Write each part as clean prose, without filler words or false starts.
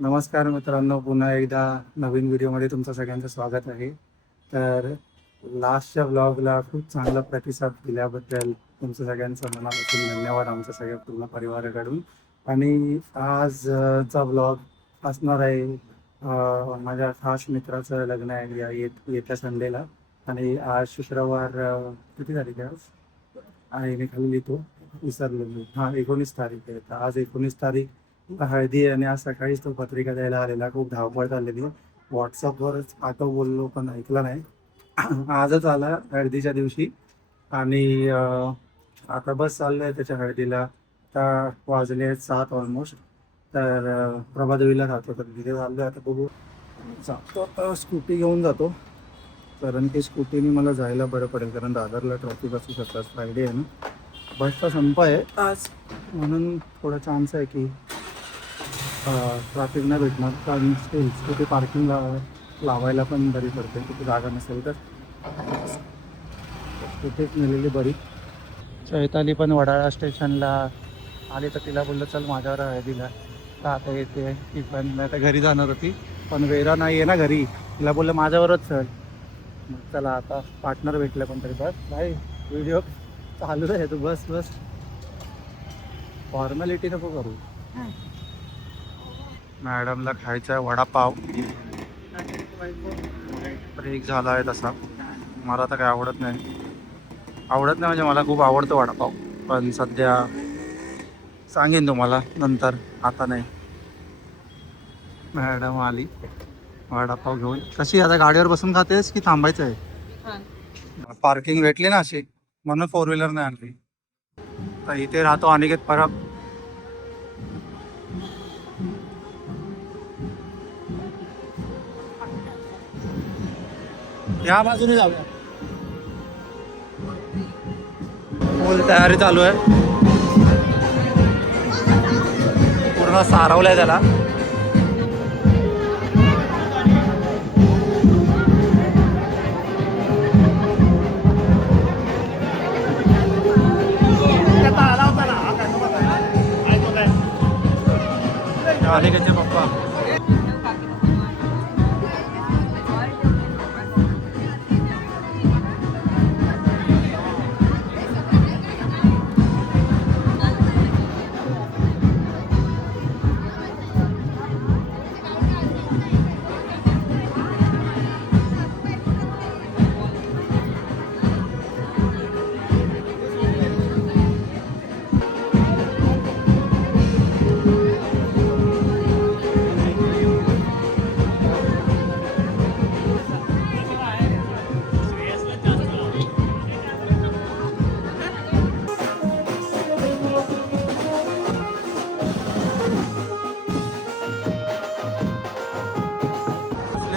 नमस्कार मित्रांनो, पुन्हा एकदा नवीन व्हिडिओमध्ये तुमचं सगळ्यांचं स्वागत आहे. तर लास्टच्या ब्लॉगला खूप चांगला प्रतिसाद दिल्याबद्दल तुमचं सगळ्यांचं मनापासून धन्यवाद आमच्या सगळ्या पूर्ण परिवाराकडून. आणि आजचा ब्लॉग असणार आहे माझ्या खास मित्राचं लग्न आहे येत्या संडेला. आणि आज शुक्रवार किती तारीख आहे आज? मी खाली लिहितो, विसरलो मी. 19 तारीख आहे. तर आज 19 तारीख हळदी आहे आणि आज सकाळीच तो पत्रिका द्यायला आलेला. खूप धावपळ चाललेली. व्हॉट्सअपवरच पाठव बोललो पण ऐकला नाही. आजच आला हळदीच्या दिवशी. आणि आता बस चाललो आहे त्याच्या हळदीला. आता वाजले आहेत 7 ऑलमोस्ट. तर प्रभादेवीला राहतो तर तिथे चाललो आहे. आता बघू, जातो आता स्कूटी घेऊन जातो, कारण की स्कूटीने मला जायला बरं पडेल, कारण दादरला ट्रॅफिक असू शकतात. फ्रायडे आहे ना, बसचा संप आहे आज, म्हणून थोडा चान्स आहे की ट्रॅफिक नाही भेटणार. कारण स्कूटी पार्किंग लावायला पण बरी पडते, कुठे जागा नसेल तर तिथेच नेलेली बरी. चैताली पण वडाळा स्टेशनला आली तर तिला बोललं चल माझ्यावर दिला. तर आता येते ती पण. नाही तर घरी जाणार होती, पण वेरा नाही आहे ना घरी. तिला बोललं माझ्यावरच चल. मग चला आता पार्टनर भेटलं पण तरी. बस भाई, व्हिडिओ चालू आहे, तू बस बस, फॉर्मॅलिटी नको करू. मॅडमला खायचा आहे वडापाव. ब्रेक झाला आहे तसा. मला तर काय आवडत नाही म्हणजे मला खूप आवडतं वडापाव, पण सध्या सांगेन तुम्हाला नंतर, आता नाही. मॅडम आली वडापाव घेऊन. कशी आता गाडीवर बसून खातेस की थांबायचं आहे? पार्किंग भेटली ना अशी, म्हणून 4 व्हीलर नाही आणली. तर इथे राहतो अनिकेत परब. या बाजूने जाऊया. फुल तयारी चालू आहे, पूर्ण सारवलंय त्याला. अनिकेतचे पप्पा.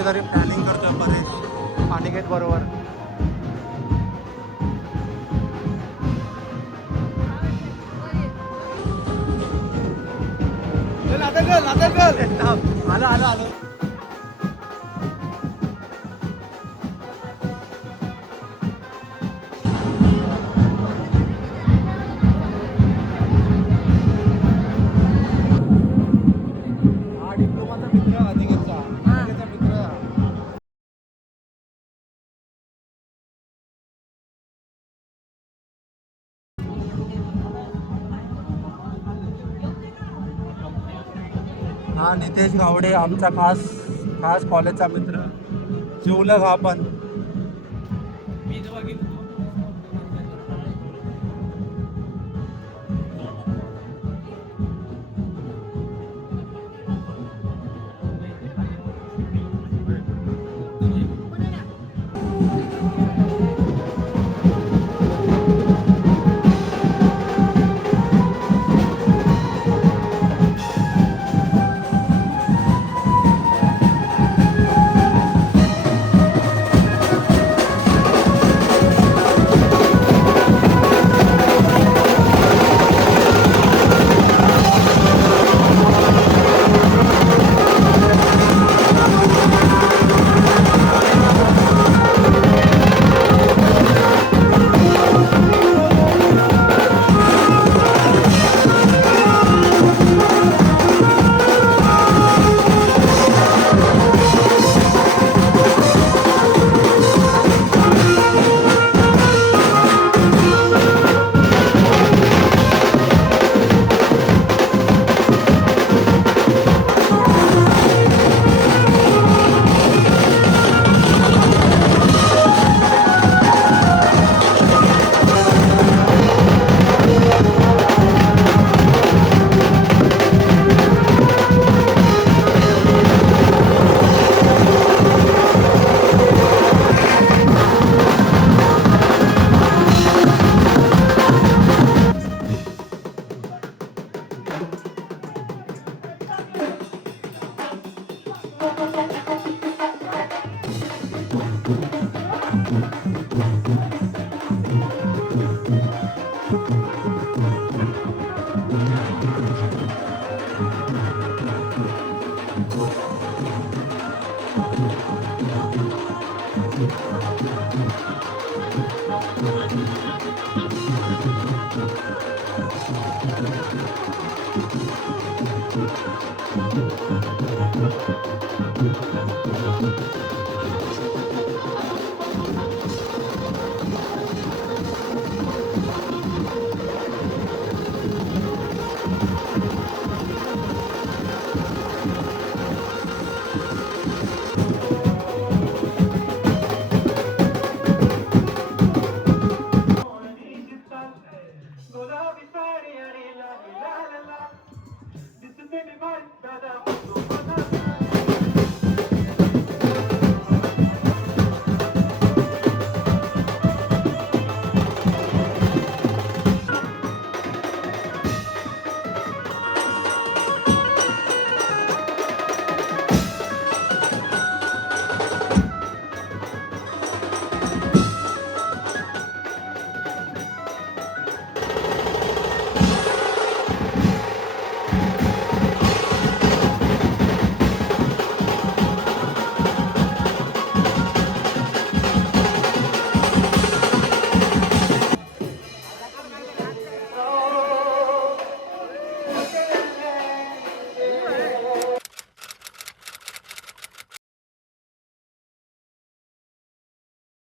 तरी प्लॅनिंग करतोय परेश अनिकेत बरोबर. आलो आलो आलो. डिप्लोमाचा मित्र अनिकेतचा मित्र. हा नितेश गावडे, आमचा खास खास कॉलेजचा मित्र. जेवलं का आपण?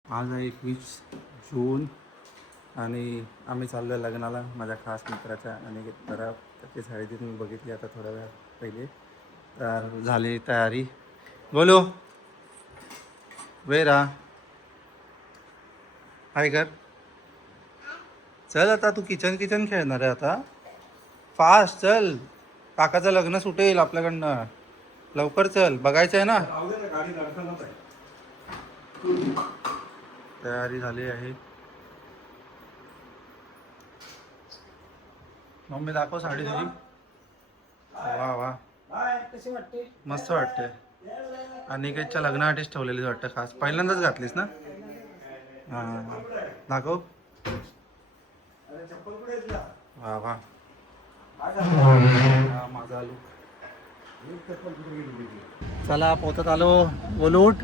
आज आहे 21 जून आणि आम्ही चाललो आहे लग्नाला माझ्या खास मित्राच्या आणि जरा त्याची साडी मी बघितली आता थोड्या वेळ पहिले. तर झाली तयारी. बोलो वेरा हाय कर. चल आता तू किचन खेळणार आहे आता. फास्ट चल, काकाचं लग्न सुटेल आपल्याकडनं. लवकर चल, बघायचं आहे ना. तयारी झाली आहे. मम्मी दाखव साडी तुझी. वा वा कशी वाटते? मस्त वाटते. अनिकेतच्या लग्नासाठीच ठेवलेली वाटतं खास. पहिल्यांदाच घातलीस ना. हां दाखव. वा वा माझा आलो. चला पोतात आलो. बोलू उठ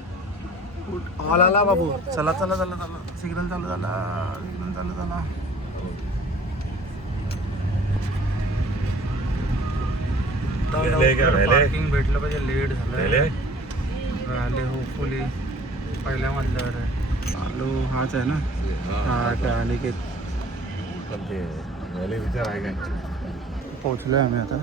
उठ. ऑल आला बाबू. चला चला चला चला. सिग्नल चालू झाला. सिग्नल चालू झाला. पार्किंग भेटलं पाहिजे. लेट झालं आले होपफुली. पहिल्या मजल्यावर आहे. आलो हाच आहे ना. हा काय अनिकेत. विचार आहे काय. पोचलोय आम्ही आता.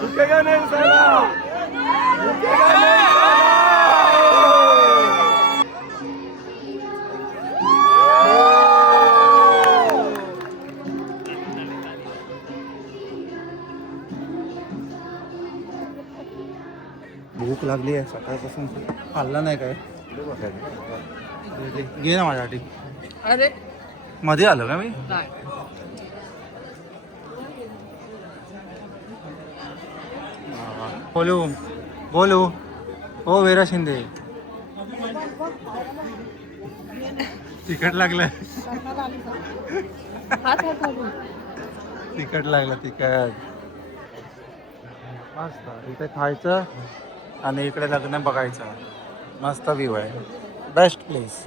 रुकेगा नहीं साला, रुकेगा नहीं साला. भूक लागली आहे सकाळपासून खाल्ला नाही काय. घे ना माझ्यासाठी. अरे मध्ये आलो का मी. बोलू बोलू हो वीरा शिंदे. तिखट लागलं. तिखट लागलं तिखट. मस्त इथे खायचं आणि इकडे लग्न बघायचं. मस्त व्ह्यू आहे. Best place.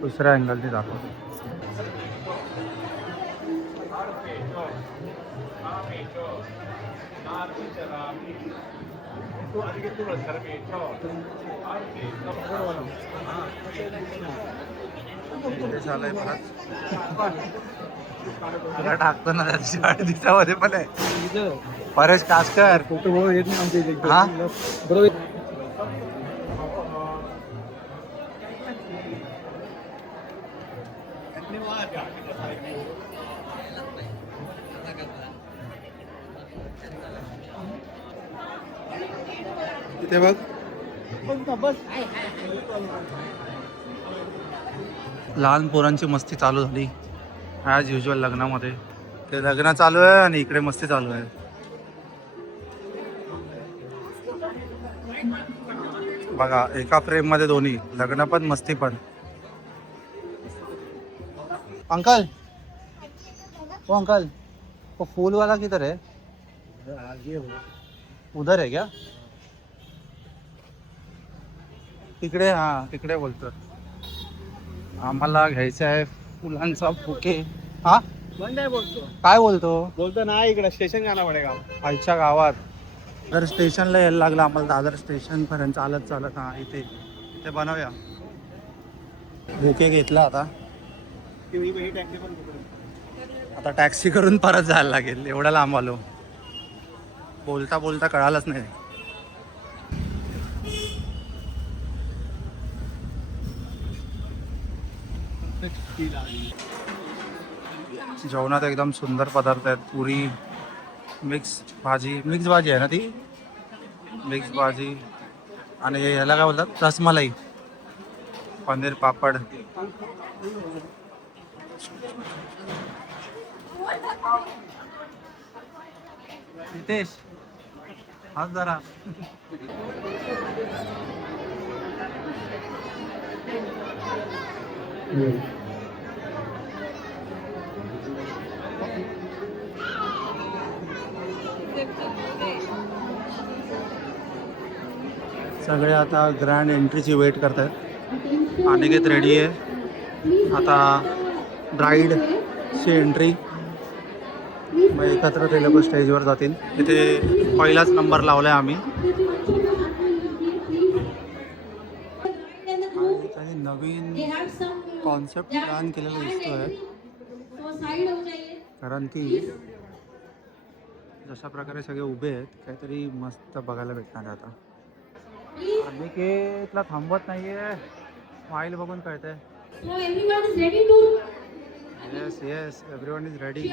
दुसऱ्या अँगलने दाखवतो. तुला टाकतो ना त्याच्या दिवसामध्ये पण आहे. परेश कासकर फोटो येत नाही आमच्या इथे. हा बरोबर. इथे बघ. लहान पोरांची मस्ती चालू झाली ॲज युजल लग्नामध्ये. ते लग्न चालू आहे आणि इकडे मस्ती चालू आहे. बघा एका फ्रेम मध्ये दोन्ही लग्न पण मस्ती पण. अंकल ओ अंकल वो फूल वाला किधर है. उधर है क्या. तिकडे हा तिकडे बोलतो. आम्हाला घ्यायचं आहे फुलांचा बुके. हा काय बोलतो ना इकडे स्टेशन जाना पडेगा. आईच्या गावात दादर स्टेशनला यायला लागलं आम्हाला. दादर स्टेशन पर्यंत चालत चालत. हा इथे इथे बनवूया. बुके घेतला आता. आता टॅक्सी करून परत जायला लागेल. एवढा लांब आलो. बोलता बोलता कळालंच नाही. जेवणात एकदम सुंदर पदार्थ आहेत. पुरी मिक्स भाजी आहे ना ती. मिक्स भाजी आणि ह्याला काय बोलतात रसमलाई. पनीर पापड. नितेश हाच जरा. सगळे आता ग्रँड एंट्रीची वेट करतात. अनिकेत रेडी आहे. आता ब्राईडची एंट्री. मग एकत्र ते लोक स्टेजवर जातील. इथे पहिलाच नंबर लावलाय आम्ही. आणि नवीन कॉन्सेप्ट प्लॅन केलेला दिसतोय. कारण की जशा प्रकारे सगळे उभे आहेत काहीतरी मस्त बघायला भेटणार आता. अनिकेतला थांबवत नाहीये. स्माईल बघून कळतंय. Yes yes everyone is ready.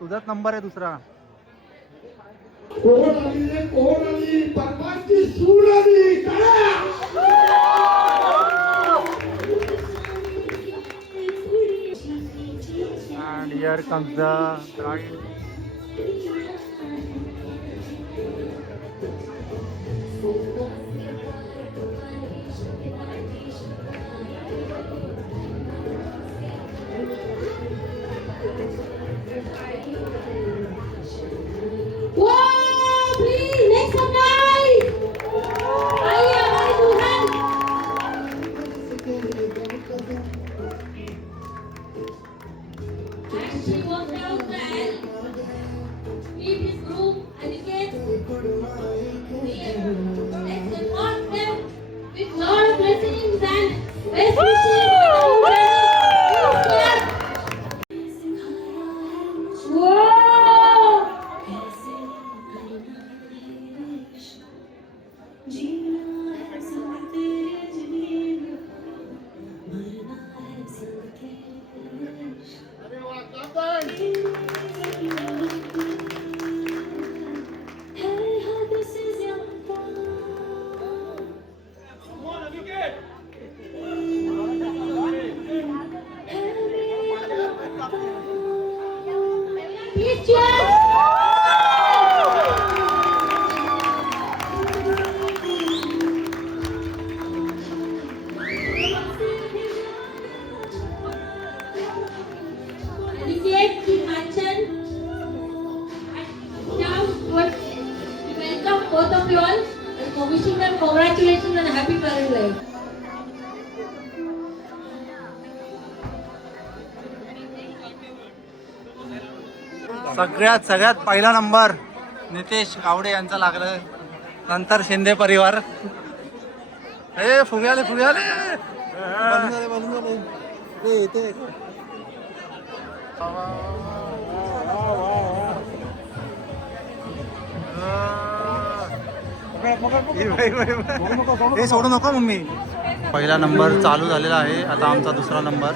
तुझाच नंबर आहे दुसरा. And here comes the bride. सगळ्यात पहिला नंबर नितेश गावडे यांचा लागलं. नंतर शिंदे परिवार. फुगे आले बलून झाले. हे सोडू नको मम्मी. पहिला नंबर चालू झालेला आहे. आता आमचा दुसरा नंबर.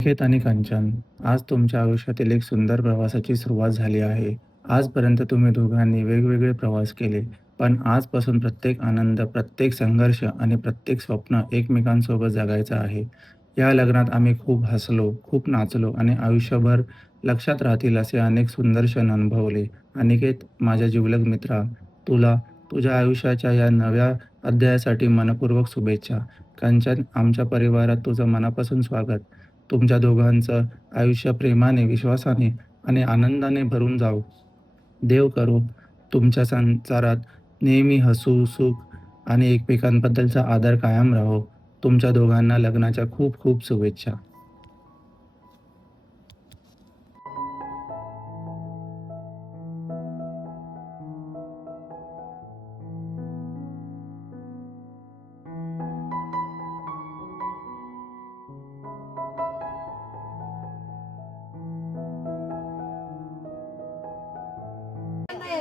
निकेत आणि कंचन, आज तुमच्या आयुष्यातील एक सुंदर प्रवासाची सुरुवात झाली आहे. आजपर्यंत तुम्ही दोघांनी वेगवेगळे प्रवास केले, पण आजपासून प्रत्येक आनंद, प्रत्येक संघर्ष आणि प्रत्येक स्वप्न एकमेकांसोबत जगायचं आहे. या लग्नात आम्ही खूप हसलो, खूप नाचलो आणि आयुष्यभर लक्षात राहतील असे अनेक सुंदर क्षण अनुभवले. अनिकेत, माझ्या जिवलग मित्रा, तुला तुझ्या आयुष्याच्या या नव्या अध्यायासाठी मनपूर्वक शुभेच्छा. कंचन, आमच्या परिवारात तुझं मनापासून स्वागत. तुमच्या दोघांचं आयुष्य प्रेमाने, विश्वासाने आणि आनंदाने भरून जाऊ. देव करो तुमच्या संसारात नेहमी हसू, सुख आणि एकमेकांबद्दलचा आदर कायम राहो. तुमच्या दोघांना लग्नाच्या खूप खूप शुभेच्छा.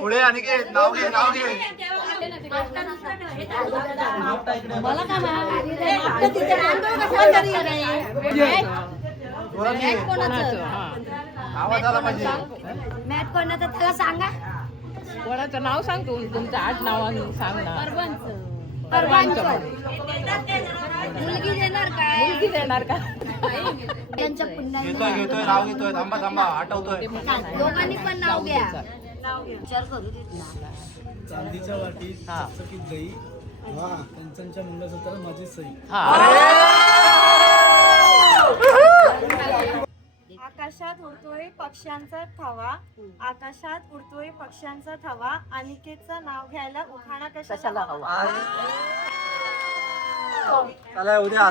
पुढे अनिकेत, नाव घे. मला काय आवाज आला पाहिजे. मॅट कोणाचं त्याला सांगा. कोणाचं नाव सांग तू, तुमचं 8 नावानं सांग ना. मुलगी देणार काय? मुलगी देणार का? त्यांच्या पुण्यात घेतोय नाव घेतोय. थांबा आठवतोय. दोघांनी पण नाव घ्या. विचार करू देत ना. चांदीच्या वाटीत चकचकीत दही, कंचनच्या मंगळसूत्रात माझी सही. आकाशात उडतोय पक्ष्यांचा थवा, आकाशात उडतोय पक्ष्यांचा थवा, अनिकेतचं नाव घ्यायला उखाणा कशाला हवा? चला उद्या